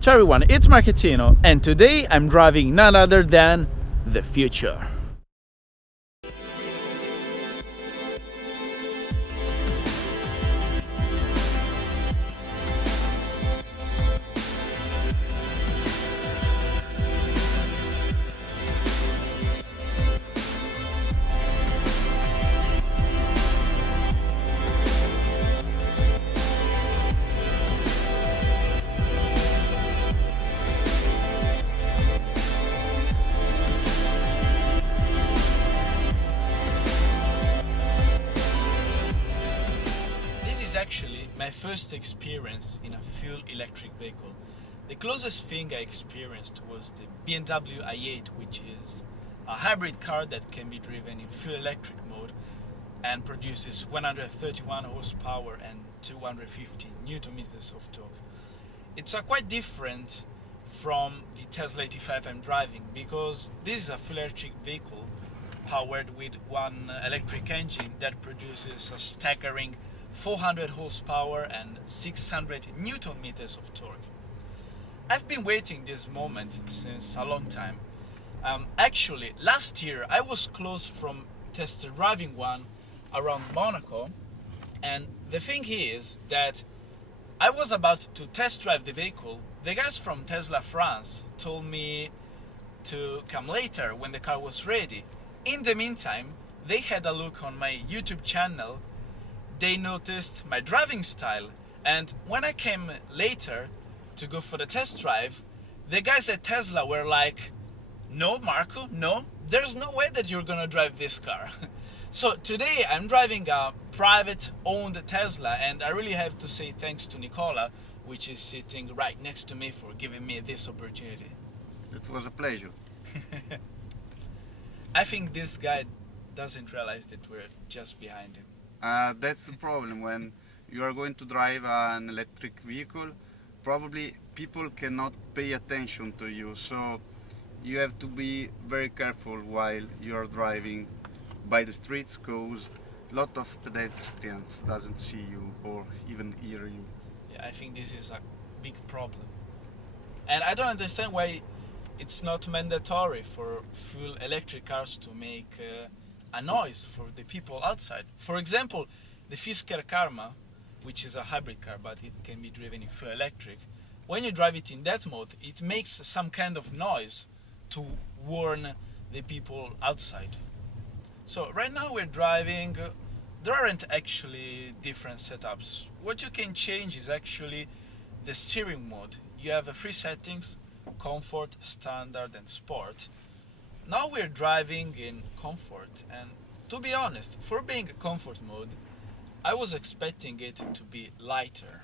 Ciao everyone, it's Marchettino, and today I'm driving none other than the future. This is actually my first experience in a full electric vehicle. The closest thing I experienced was the BMW i8, which is a hybrid car that can be driven in full electric mode and produces 131 horsepower and 250 newton meters of torque. It's quite different from the Tesla 85 I'm driving, because this is a full electric vehicle powered with one electric engine that produces a staggering 400 horsepower and 600 newton meters of torque. I've been waiting this moment since a long time. Actually, last year I was close from test driving one around Monaco, and the thing is that I was about to test drive the vehicle. The guys from Tesla France told me to come later when the car was ready. In the meantime, they had a look on my YouTube channel. They noticed my driving style, and when I came later to go for the test drive, the guys at Tesla were like, "No, Marco, no, there's no way that you're gonna drive this car." So today I'm driving a private owned Tesla, and I really have to say thanks to Nicola, which is sitting right next to me, for giving me this opportunity. It was a pleasure. I think this guy doesn't realize that we're just behind him. That's the problem when you are going to drive an electric vehicle. Probably people cannot pay attention to you, so you have to be very careful while you are driving by the streets, because a lot of pedestrians doesn't see you or even hear you. Yeah, I think this is a big problem. And I don't understand why it's not mandatory for full electric cars to make a noise for the people outside. For example, the Fisker Karma, which is a hybrid car but it can be driven in full electric, when you drive it in that mode, it makes some kind of noise to warn the people outside. So right now we're driving, there aren't actually different setups. What you can change is actually the steering mode. You have three settings: comfort, standard and sport. Now we're driving in comfort, and to be honest, for being a comfort mode, I was expecting it to be lighter.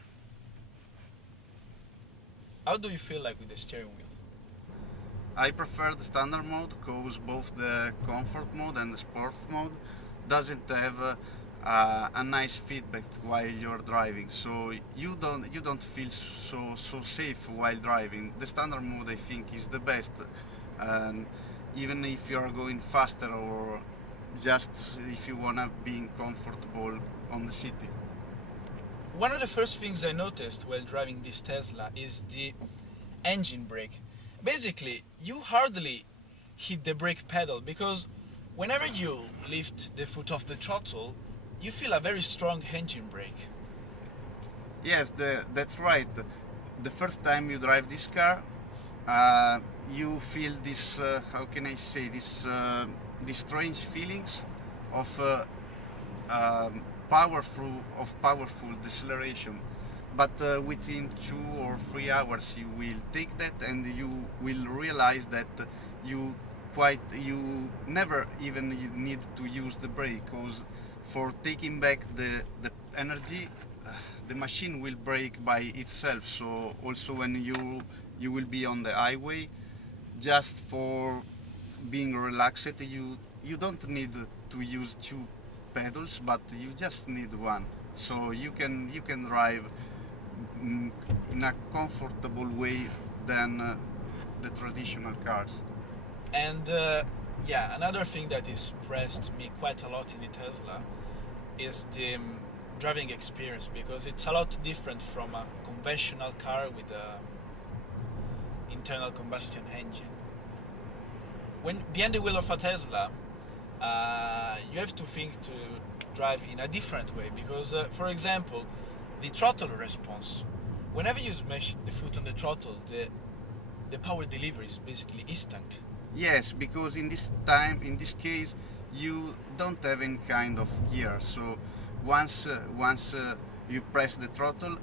How do you feel like with the steering wheel? I prefer the standard mode because both the comfort mode and the sport mode doesn't have a nice feedback while you're driving, so you don't feel so safe while driving. The standard mode, I think, is the best, and even if you are going faster or just if you wanna be comfortable on the city. One of the first things I noticed while driving this Tesla is the engine brake. Basically, you hardly hit the brake pedal, because whenever you lift the foot off the throttle, you feel a very strong engine brake. Yes, that's right. The first time you drive this car, you feel this, how can I say, these strange feelings of powerful deceleration. But within 2 or 3 hours you will take that and you will realize that you never even need to use the brake, because for taking back the energy, the machine will brake by itself. So also when you will be on the highway, just for being relaxed, you don't need to use 2 pedals, but you just need one. So you can drive in a comfortable way than the traditional cars. And yeah, another thing that impressed me quite a lot in the Tesla is the driving experience, because it's a lot different from a conventional car with internal combustion engine. When behind the wheel of a Tesla, you have to think to drive in a different way because, for example, the throttle response. Whenever you smash the foot on the throttle, the power delivery is basically instant. Yes, because in this case, you don't have any kind of gear. So once you press the throttle,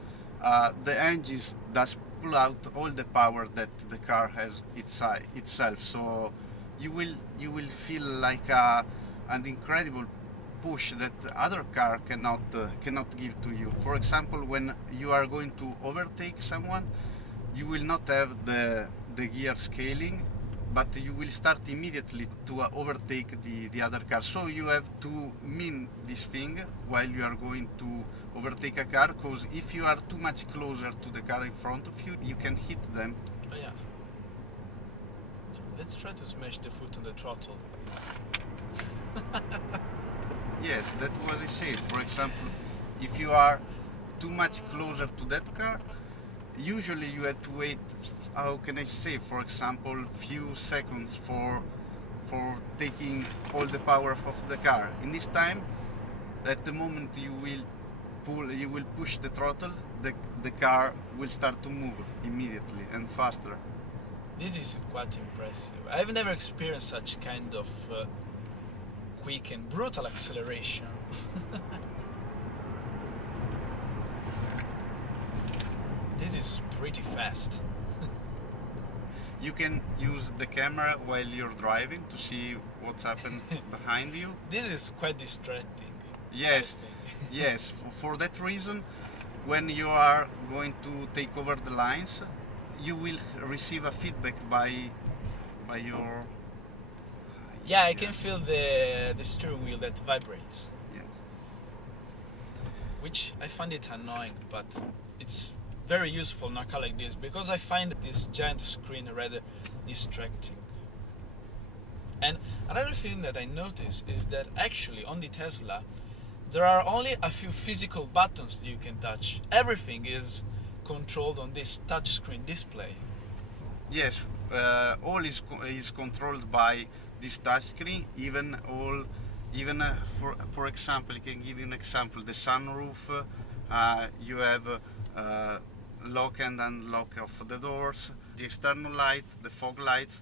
the engine does pull out all the power that the car has itself. So you will feel like an incredible push that other car cannot give to you. For example, when you are going to overtake someone, you will not have the gear scaling, but you will start immediately to overtake the other car. So you have to mean this thing while you are going to overtake a car, because if you are too much closer to the car in front of you, you can hit them. Oh yeah. So let's try to smash the foot on the throttle. Yes, that was I said. For example, if you are too much closer to that car, usually you have to wait, how can I say, for example, few seconds for taking all the power of the car. In this time, at the moment you will push the throttle, the car will start to move immediately and faster. This is quite impressive. I've never experienced such kind of quick and brutal acceleration. This is pretty fast. You can use the camera while you're driving to see what's happened behind you. This is quite distracting. Yes, yes. For that reason, when you are going to take over the lines, you will receive a feedback by your. Yeah, I can feel the steering wheel that vibrates, Yes. which I find it annoying, but it's very useful in a car like this because I find this giant screen rather distracting. And another thing that I noticed is that actually on the Tesla there are only a few physical buttons that you can touch. Everything is controlled on this touchscreen display. Yes, all is controlled by this touchscreen. Even for example, I can give you an example. The sunroof, you have lock and unlock of the doors, the external light, the fog lights,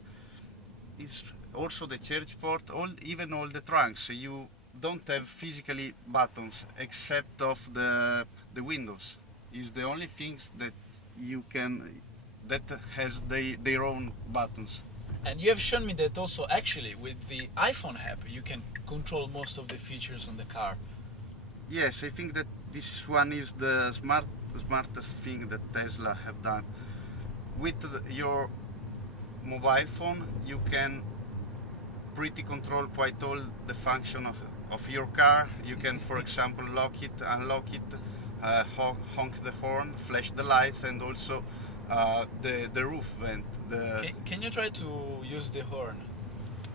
is also the charge port. Even all the trunks. You don't have physically buttons except of the windows. Is the only things that you can that has their own buttons. And you have shown me that also actually with the iPhone app you can control most of the features on the car. Yes, I think that this one is the smartest thing that Tesla have done. With your mobile phone, you can pretty control quite all the function of your car. You can, for example, lock it, unlock it, honk the horn, flash the lights, and also the roof vent. Can you try to use the horn?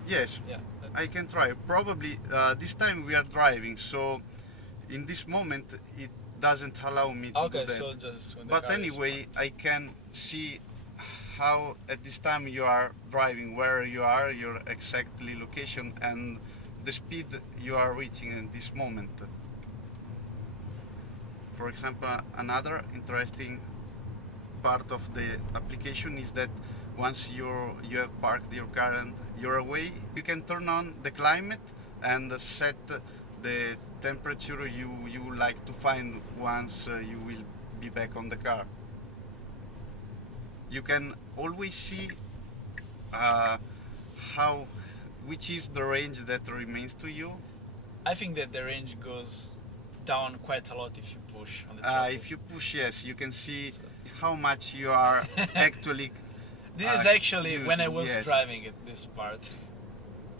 Yes, Yeah. I can try. Probably this time we are driving, so in this moment it doesn't allow me to Okay, do that. so just when the But car is anyway, I can see how at this time you are driving, where you are, your exactly location, and the speed you are reaching in this moment. For example, another interesting part of the application is that once you have parked your car and you're away, you can turn on the climate and set the temperature you would like to find once you will be back on the car. You can always see which is the range that remains to you. I think that the range goes down quite a lot if you push on the throttle. If you push, yes, you can see how much you are actually. This is actually when I was yes. driving at this part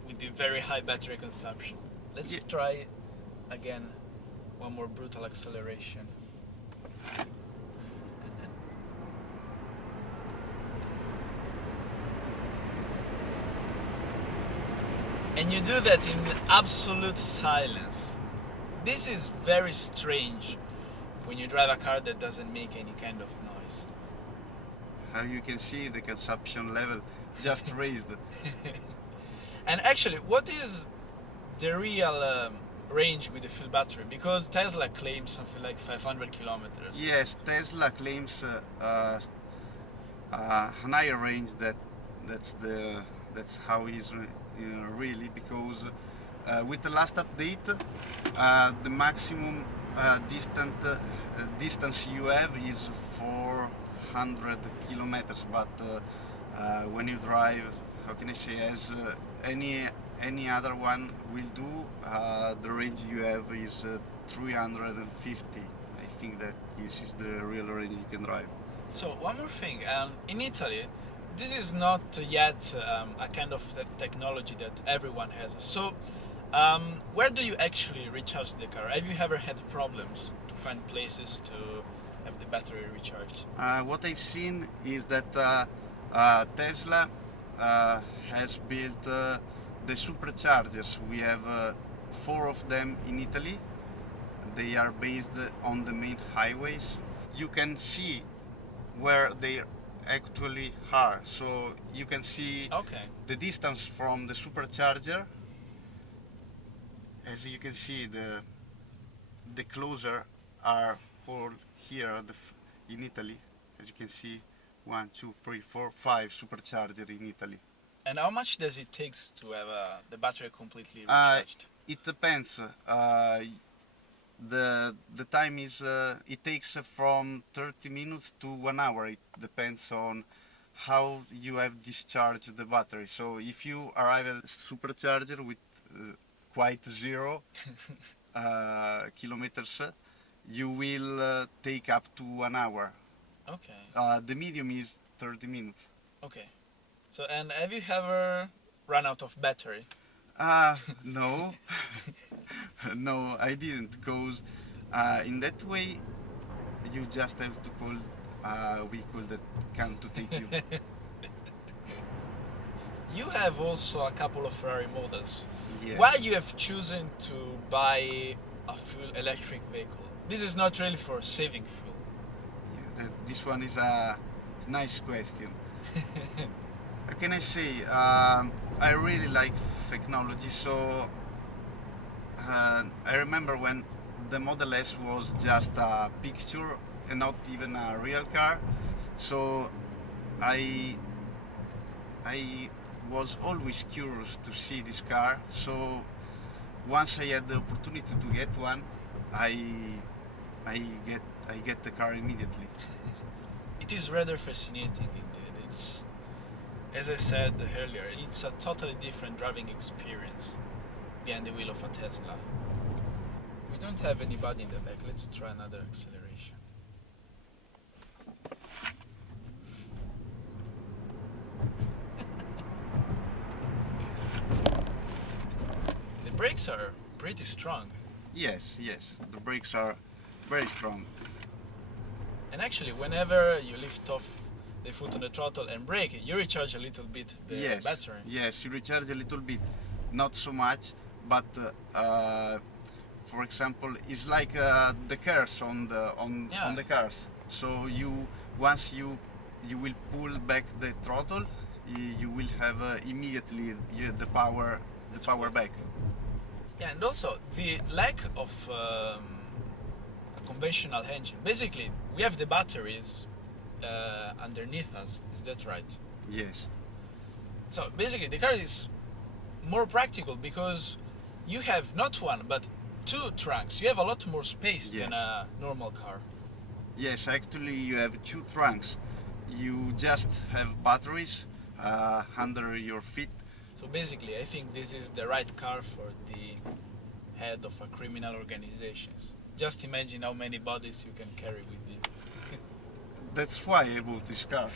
with the very high battery consumption. Let's Yeah. try again one more brutal acceleration. And you do that in absolute silence. This is very strange when you drive a car that doesn't make any kind of noise. How you can see the consumption level just raised. And actually, what is the real range with the full battery? Because Tesla claims something like 500 kilometers. Yes, Tesla claims an higher range that's how is really, because with the last update the maximum distance you have is 400 kilometers, but when you drive, how can I say, as any other one will do, the range you have is 350. I think that this is the real range you can drive. So one more thing, in Italy, this is not yet a kind of technology that everyone has. So where do you actually recharge the car? Have you ever had problems to find places to have the battery recharged? What I've seen is that Tesla has built the superchargers. We have 4 of them in Italy. They are based on the main highways. You can see where they actually are, so you can see the distance from the supercharger. As you can see, the closer are all here in Italy. As you can see, 1, 2, 3, 4, 5 supercharger in Italy. And how much does it take to have the battery completely recharged? It depends. The time is it takes from 30 minutes to 1 hour. It depends on how you have discharged the battery. So if you arrive at a supercharger with quite 0 kilometers, you will take up to 1 hour. Okay. The medium is 30 minutes. Okay. So, and have you ever run out of battery? No. No, I didn't, because in that way you just have to call a vehicle that come to take you. You have also a couple of Ferrari models. Yes. Why you have chosen to buy a full electric vehicle? This is not really for saving fuel. Yeah, this one is a nice question. How can I say? I really like technology, so I remember when the Model S was just a picture and not even a real car. So I was always curious to see this car. So once I had the opportunity to get one, I get the car immediately. It is rather fascinating indeed. It's, as I said earlier, it's a totally different driving experience behind the wheel of a Tesla. We don't have anybody in the back. Let's try another acceleration. The brakes are pretty strong. Yes, the brakes are very strong. And actually, whenever you lift off the foot on the throttle and brake, you recharge a little bit the battery. Yes, you recharge a little bit, not so much, but for example, it's like the cars on the cars. So once you will pull back the throttle, you will have immediately the power back. Yeah, and also the lack of a conventional engine. Basically, we have the batteries underneath us. Is that right? Yes. So basically, the car is more practical because you have not one but 2 trunks. You have a lot more space than a normal car. Yes, actually, you have 2 trunks. You just have batteries under your feet. So basically, I think this is the right car for the head of a criminal organization. Just imagine how many bodies you can carry with you. That's why I bought this car.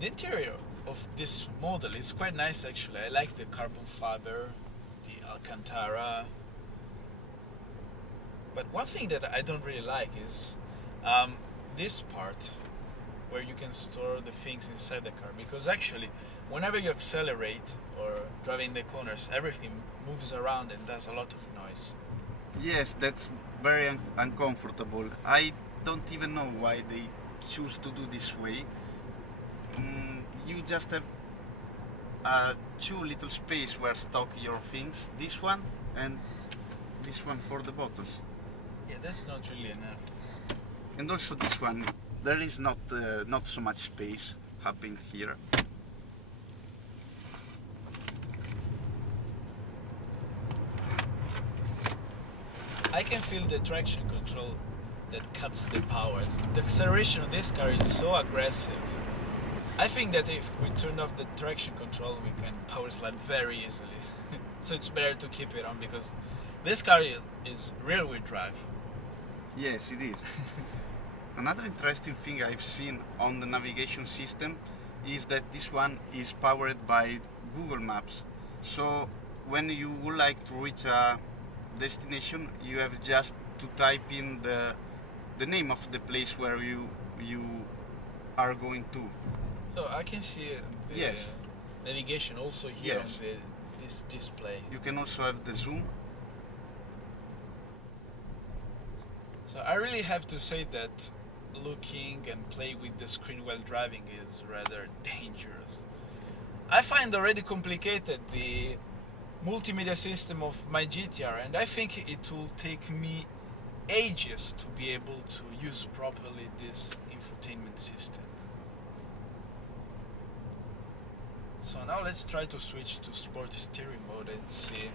The interior of this model is quite nice actually. I like the carbon fiber, the Alcantara. But one thing that I don't really like is this part where you can store the things inside the car, because actually whenever you accelerate or drive in the corners, everything moves around and does a lot of noise. Yes, that's very uncomfortable. I don't even know why they choose to do this way. You just have two little space where stock your things. This one and this one for the bottles. Yeah, that's not really enough. And also this one, there is not so much space happening here. I can feel the traction control that cuts the power. The acceleration of this car is so aggressive. I think that if we turn off the traction control, we can power slide very easily. So it's better to keep it on because this car is rear-wheel drive. Yes, it is. Another interesting thing I've seen on the navigation system is that this one is powered by Google Maps. So when you would like to reach a destination, you have just to type in the name of the place where you are going to. So I can see the Yes. navigation also here Yes. on this display. You can also have the zoom. So I really have to say that looking and play with the screen while driving is rather dangerous. I find already complicated the multimedia system of my GTR, and I think it will take me ages to be able to use properly this infotainment system. So now let's try to switch to sport steering mode and see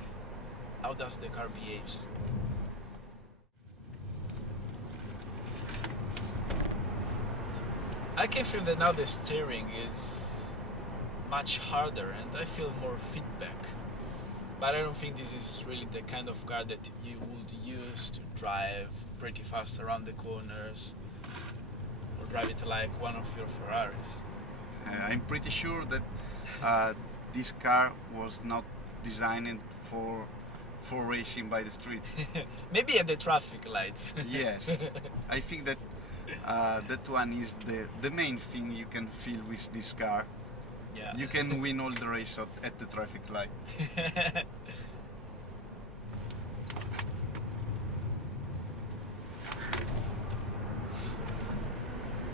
how does the car behaves. I can feel that now the steering is much harder and I feel more feedback. But I don't think this is really the kind of car that you would use to drive pretty fast around the corners or drive it like one of your Ferraris. I'm pretty sure that this car was not designed for racing by the street. Maybe at the traffic lights. Yes, I think that that one is the main thing you can feel with this car. Yeah. You can win all the race at the traffic light.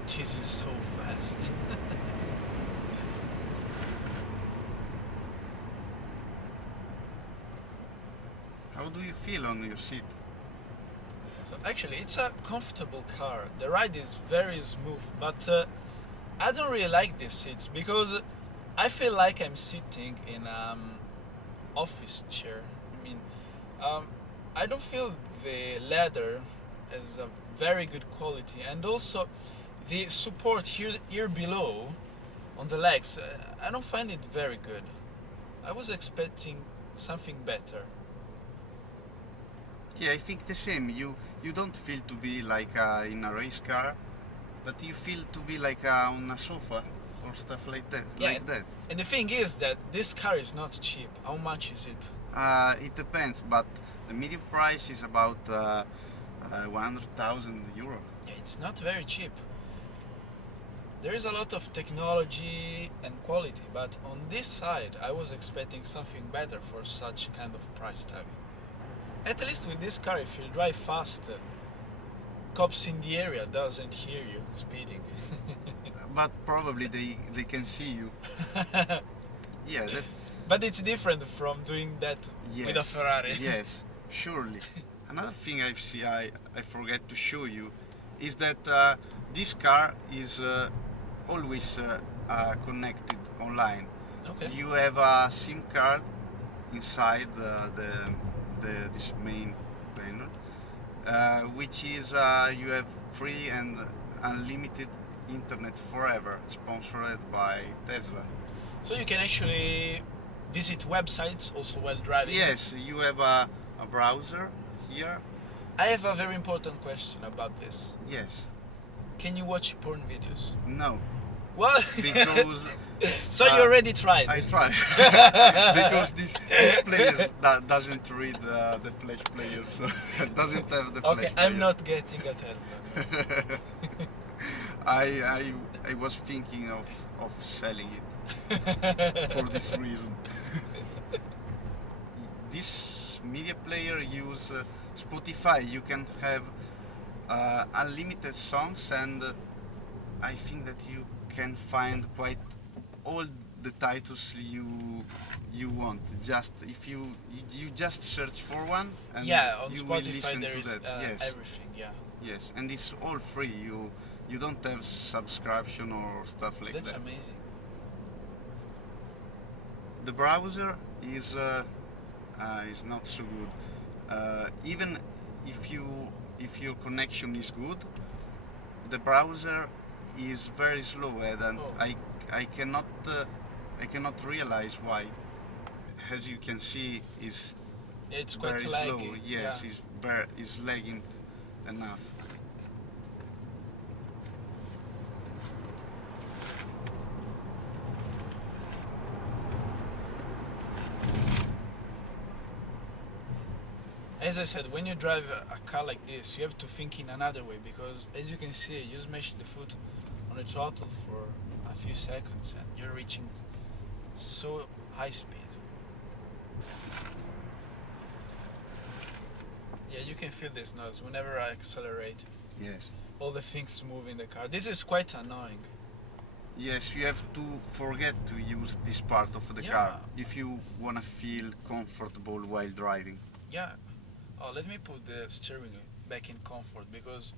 This is so fast. How do you feel on your seat? So actually it's a comfortable car. The ride is very smooth, but I don't really like these seats because I feel like I'm sitting in an office chair. I mean, I don't feel the leather as a very good quality, and also the support here below on the legs, I don't find it very good. I was expecting something better. Yeah, I think the same. You don't feel to be like in a race car, but you feel to be like on a sofa or stuff like that. Yeah, Like that. And the thing is that this car is not cheap. How much is it? It depends, but the medium price is about 100,000 euro. Yeah, it's not very cheap. There is a lot of technology and quality, but on this side I was expecting something better for such kind of price tag. At least with this car, if you drive fast, cops in the area doesn't hear you speeding. But probably they can see you. Yeah, that, But it's different from doing that with a yes, Ferrari. yes, surely. Another thing I forget to show you is that this car is always connected online. Okay. You have a SIM card inside this main panel, which is you have free and unlimited internet forever, sponsored by Tesla. So you can actually visit websites also while driving. Yes, you have a browser here. I have a very important question about this. Yes. Can you watch porn videos? No, What? because So you already tried? I tried. Because this player doesn't read the Flash player, so doesn't have the Flash Okay, player. I'm not getting a Tesla. I was thinking of selling it for this reason. This media player use Spotify. You can have unlimited songs, and I think that you can find quite all the titles you want. Just if you just search for one, and Yeah, on you will Spotify listen there to is that. Yes, everything. Yeah, yes, and it's all free. You don't have subscription or stuff like that's that. amazing. The browser is not so good. Even if your connection is good, the browser is very slow, and Oh. I cannot realize why. As you can see, is It's quite very laggy. slow. Yes, Yeah. is lagging enough. As I said, when you drive a car like this, you have to think in another way, because as you can see, you smash the foot on the throttle for a few seconds and you're reaching so high speed. Yeah, you can feel this noise whenever I accelerate. Yes. All the things move in the car. This is quite annoying. Yes, you have to forget to use this part of the Yeah. car if you wanna feel comfortable while driving. Yeah. Oh, let me put the steering back in comfort, because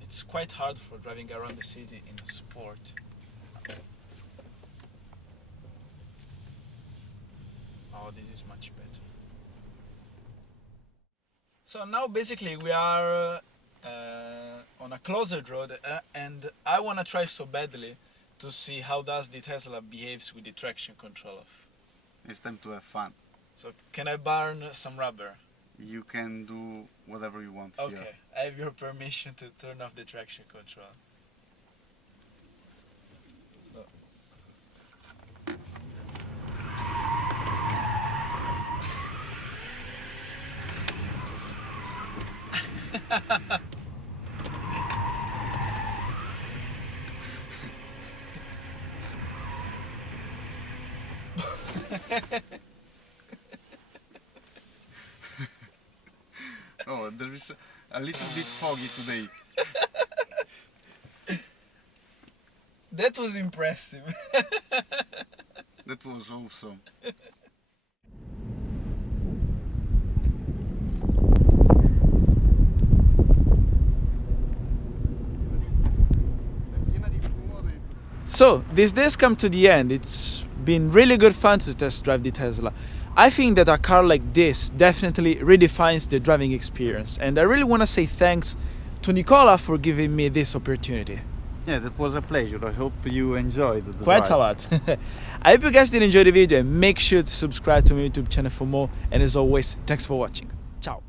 it's quite hard for driving around the city in sport. Oh, this is much better. So now basically we are on a closed road, and I want to try so badly to see how does the Tesla behaves with the traction control off. It's time to have fun. So can I burn some rubber? You can do whatever you want Okay, here. I have your permission to turn off the traction control. Oh, there is a little bit foggy today. That was impressive. That was awesome. So this days come to the end. It's been really good fun to test drive the Tesla. I think that a car like this definitely redefines the driving experience, and I really want to say thanks to Nicola for giving me this opportunity. Yeah, that was a pleasure. I hope you enjoyed the Quite drive. a lot. I hope you guys did enjoy the video, and make sure to subscribe to my YouTube channel for more, and as always, thanks for watching. Ciao.